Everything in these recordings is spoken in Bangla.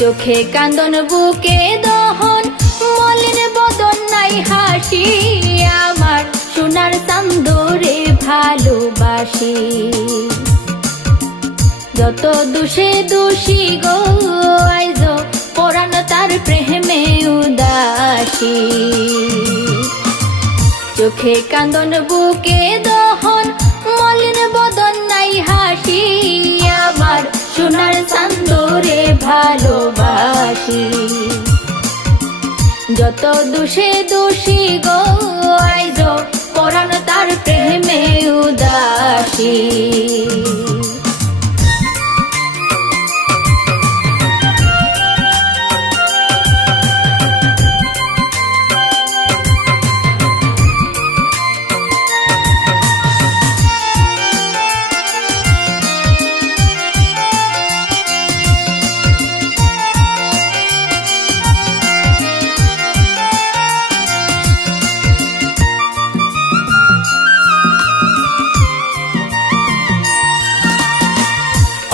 চোখে কান্দন বুকে দহন মলিন বদন নাই হাসি আমার সোনার চান্দরে ভালোবাসি যত দোষে দোষী গো আইজ পরাণ তার প্রেমে উদাসী চোখে কান্দন বুকে দহন মলিন বদন নাই হাসি আমার সোনার চান্দরে ভালোবাসি যত দোষে দোষী গো আইজ পরাণ তার প্রেমে উদাসী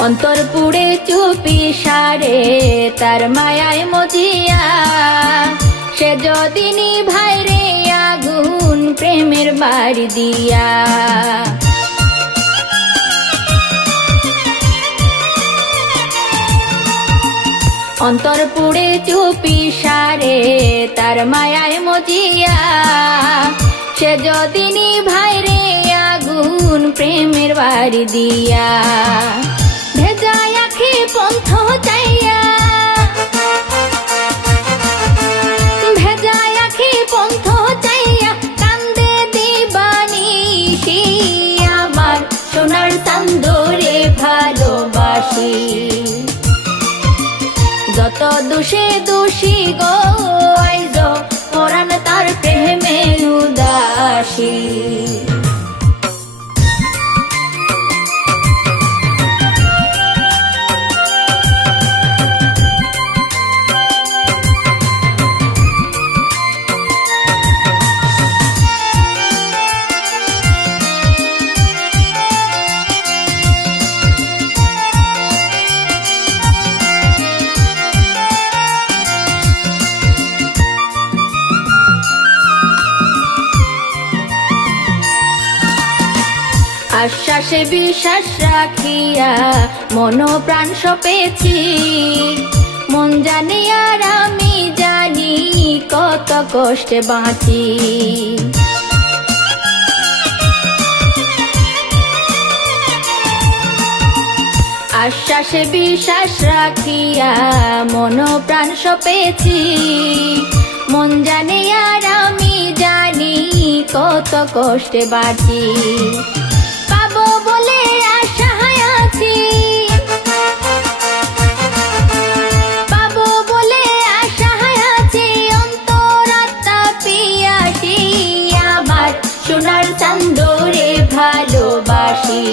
অন্তর পুড়ে চুপি সারে তার মায়ায় মজিয়া সে যদি নিভায় রে আগুন প্রেমের বাড়ি দিয়া অন্তর পুড়ে চুপি সারে তার মায়ায় মজিয়া সে যদি নিভায় রে আগুন প্রেমের বাড়ি দিয়া ভেজায় আখি পন্থ চাইয়া ভেজায় আখি পন্থ চাইয়া কান্দে দিবানিশি আমার সোনার চান্দরে ভালোবাসি যত দোষে দোষী গো আইজ পরাণ তার প্রেমে উদাসী আশ্বাসে বিশ্বাস রাখিয়া মন প্রাণ সপেছি মন জানি আর আমি জানি কত কষ্টে বাঁচি আশ্বাসে বিশ্বাস রাখিয়া মন প্রাণ সপেছি মন জানি আর আমি জানি কত কষ্টে বাঁচি বলে আশায় আছি পাবো বলে আশায় আছি অন্তরাত্মা পিয়াসি আমার সোনার চান্দরে ভালোবাসি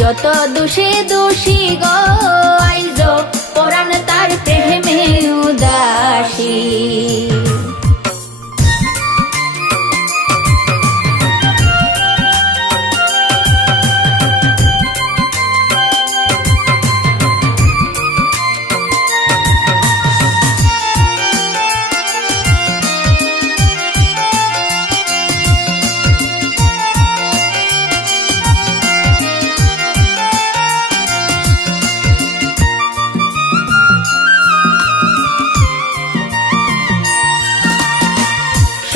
যত দোষে দোষী গো আইজ পরাণ তার প্রেমে উদাসী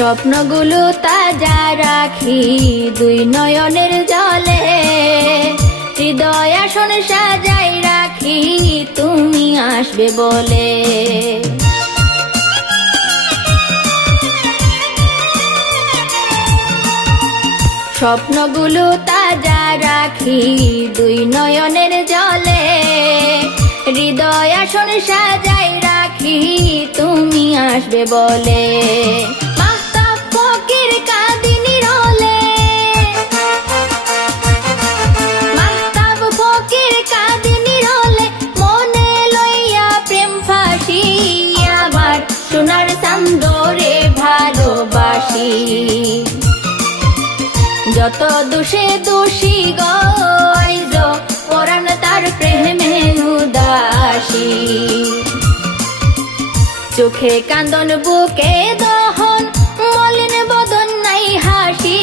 স্বপ্নগুলো তাজা রাখি দুই নয়নের জলে হৃদয় আসন সাজাই রাখি তুমি আসবে বলে স্বপ্নগুলো তাজা রাখি দুই নয়নের জলে হৃদয় আসন সাজাই রাখি তুমি আসবে বলে সোনার চান্দরে ভালোবাসি যত দোষে দোষী গো আইজ পরাণ তার প্রেমে উদাসী চোখে কান্দন বুকে দহন মলিন বদন নাই হাসি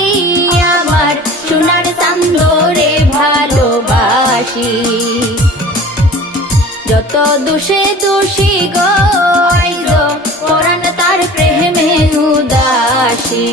আমার সোনার চান্দরে ভালোবাসি যত দোষে দোষী গো আইজ পরাণ তার প্রেমে উদাসী